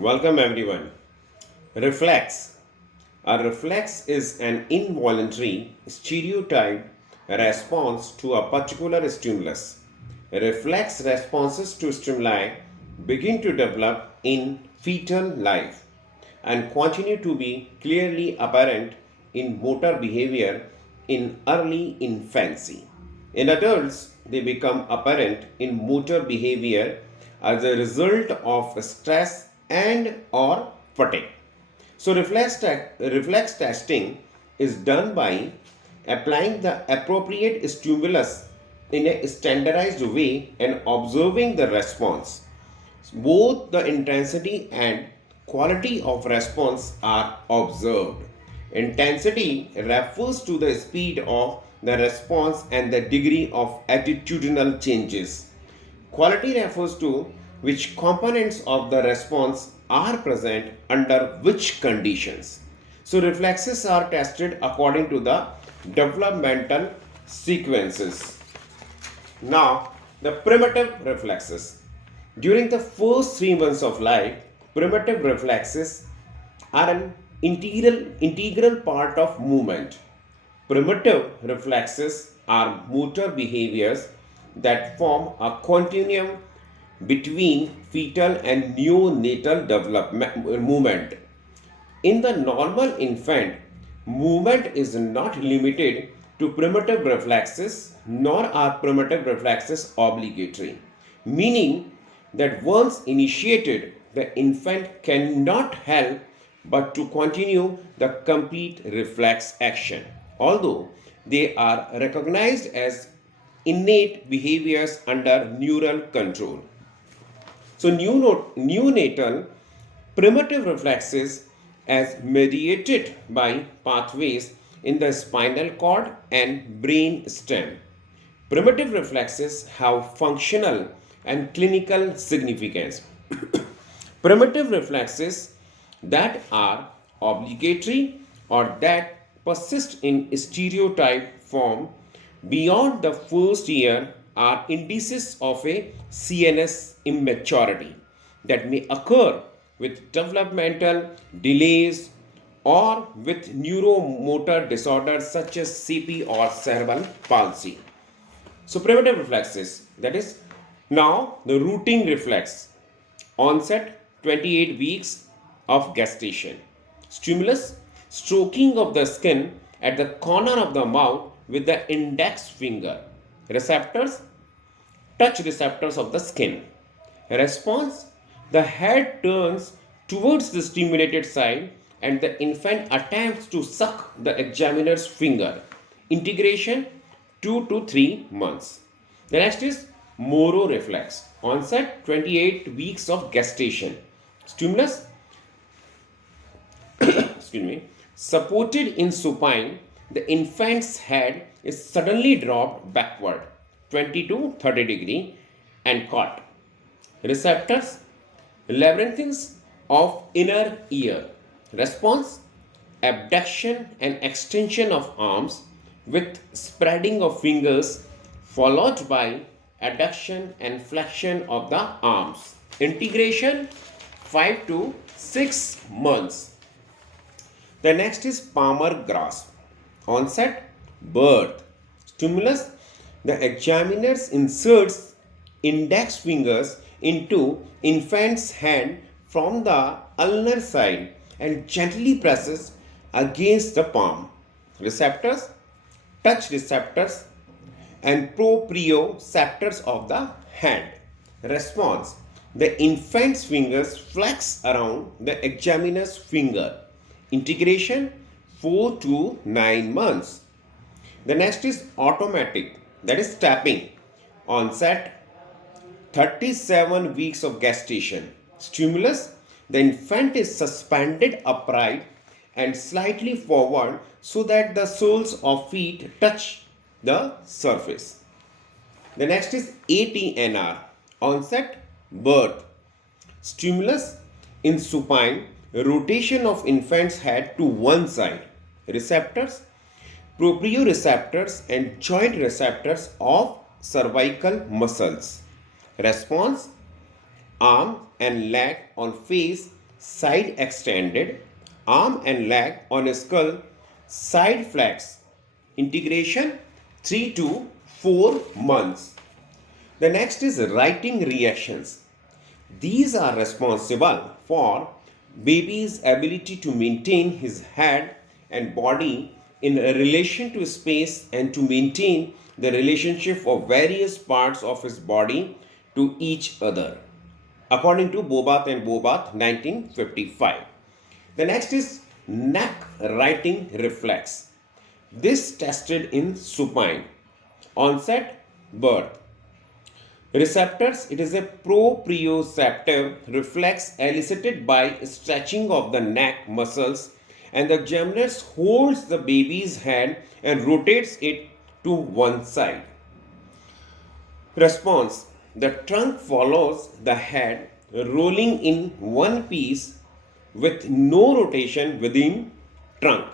Welcome everyone. Reflex. A reflex is an involuntary stereotyped response to a particular stimulus. Reflex responses to stimuli begin to develop in fetal life and continue to be clearly apparent in motor behavior in early infancy. In adults, they become apparent in motor behavior as a result of stress and or fatigue. So reflex testing is done by applying the appropriate stimulus in a standardized way and observing the response. Both the intensity and quality of response are observed. Intensity refers to the speed of the response and the degree of attitudinal changes. Quality refers to which components of the response are present under which conditions. So, reflexes are tested according to the developmental sequences. Now, the primitive reflexes. During the first 3 months of life, primitive reflexes are an integral part of movement. Primitive reflexes are motor behaviors that form a continuum between fetal and neonatal development movement. In the normal infant, movement is not limited to primitive reflexes, nor are primitive reflexes obligatory, meaning that once initiated, the infant cannot help but to continue the complete reflex action, although they are recognized as innate behaviors under neural control. So, neonatal primitive reflexes as mediated by pathways in the spinal cord and brain stem. Primitive reflexes have functional and clinical significance. Primitive reflexes that are obligatory or that persist in stereotype form beyond the first year are indices of a CNS immaturity that may occur with developmental delays or with neuromotor disorders such as CP or cerebral palsy. So, primitive reflexes, that is, now the rooting reflex, onset 28 weeks of gestation. Stimulus, stroking of the skin at the corner of the mouth with the index finger. Receptors, touch receptors of the skin. Response, the head turns towards the stimulated side and the infant attempts to suck the examiner's finger. Integration 2 to 3 months. The next is Moro reflex. Onset 28 weeks of gestation. Stimulus, excuse me, supported in supine, the infant's head is suddenly dropped backward 20 to 30 degree and caught. Receptors, labyrinths of inner ear. Response, abduction and extension of arms with spreading of fingers followed by adduction and flexion of the arms. Integration 5 to 6 months. The next is palmar grasp. Onset, birth. Stimulus, the examiner inserts index fingers into infant's hand from the ulnar side and gently presses against the palm. Receptors, touch receptors and proprioceptors of the hand. Response, the infant's fingers flex around the examiner's finger. Integration 4 to 9 months. The next is automatic, that is tapping. Onset 37 weeks of gestation. Stimulus, the infant is suspended upright and slightly forward so that the soles of feet touch the surface. The next is ATNR. Onset, birth. Stimulus, in supine, rotation of infant's head to one side. Receptors, proprioceptors and joint receptors of cervical muscles. Response, arm and leg on face side extended, arm and leg on a skull, side flex. Integration 3 to 4 months. The next is writing reactions. These are responsible for baby's ability to maintain his head and body in a relation to space and to maintain the relationship of various parts of his body to each other, according to Bobath and Bobath 1955. The next is neck writing reflex. This tested in supine. Onset birth. Receptors, it is a proprioceptive reflex elicited by stretching of the neck muscles, and the gymnast holds the baby's hand and rotates it to one side. Response, the trunk follows the head, rolling in one piece with no rotation within trunk.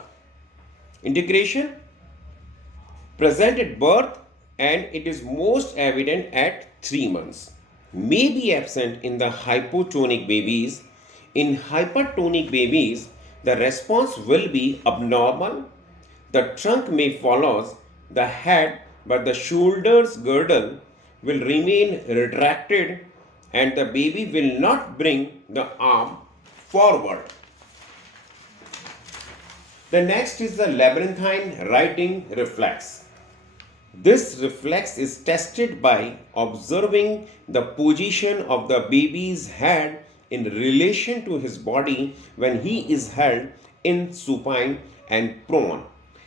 Integration, present at birth and it is most evident at 3 months. May be absent in the hypotonic babies. In hypertonic babies, the response will be abnormal. The trunk may follow the head, but the shoulders girdle will remain retracted and the baby will not bring the arm forward. The next is the labyrinthine writing reflex. This reflex is tested by observing the position of the baby's head in relation to his body when he is held in supine and prone,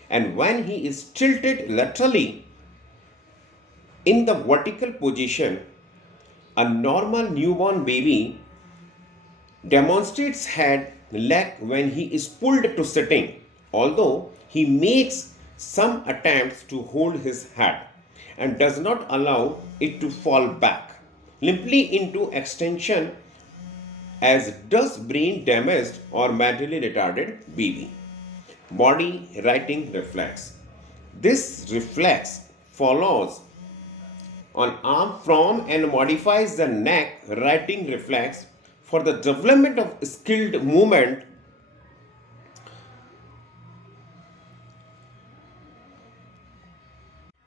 and when he is tilted laterally in the vertical position. A normal newborn baby demonstrates head leg when he is pulled to sitting, although he makes some attempts to hold his head and does not allow it to fall back limply into extension as does brain damaged or mentally retarded baby. Body writing reflex. This reflex follows on arm from and modifies the neck writing reflex for the development of skilled movement.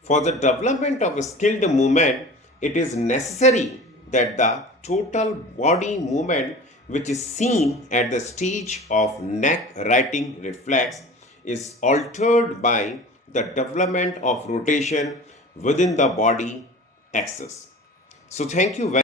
For the development of a skilled movement, it is necessary that the total body movement which is seen at the stage of neck writing reflex is altered by the development of rotation within the body axis. So thank you very